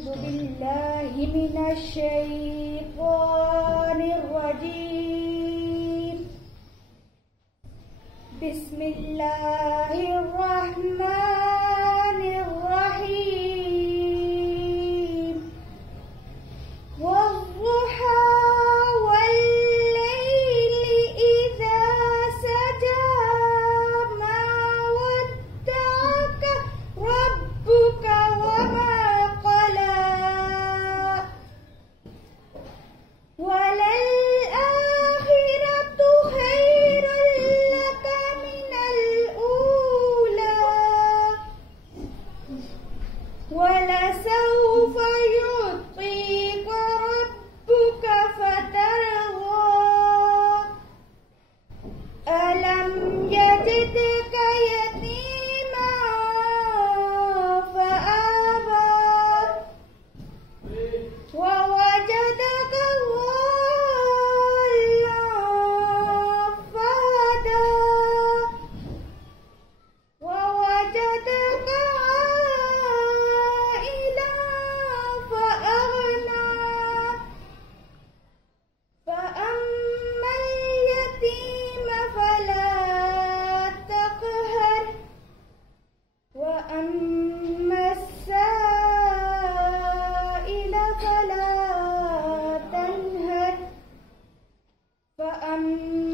أعوذ بالله من الشيطان الرجيم. بسم الله الرحمن الرحيم. والضحى والليل إذا سجى ما ودعك ربك وما قلى وللآخرة خير لك من الأولى ولسوف يعطيك ربك فترضى ألم يجدك يتيما فآوى ووجدك ضالا فهدى ووجدك عائلا فأغنى فأما اليتيم فلا تقهر وأما السائل فلا تنهر فأما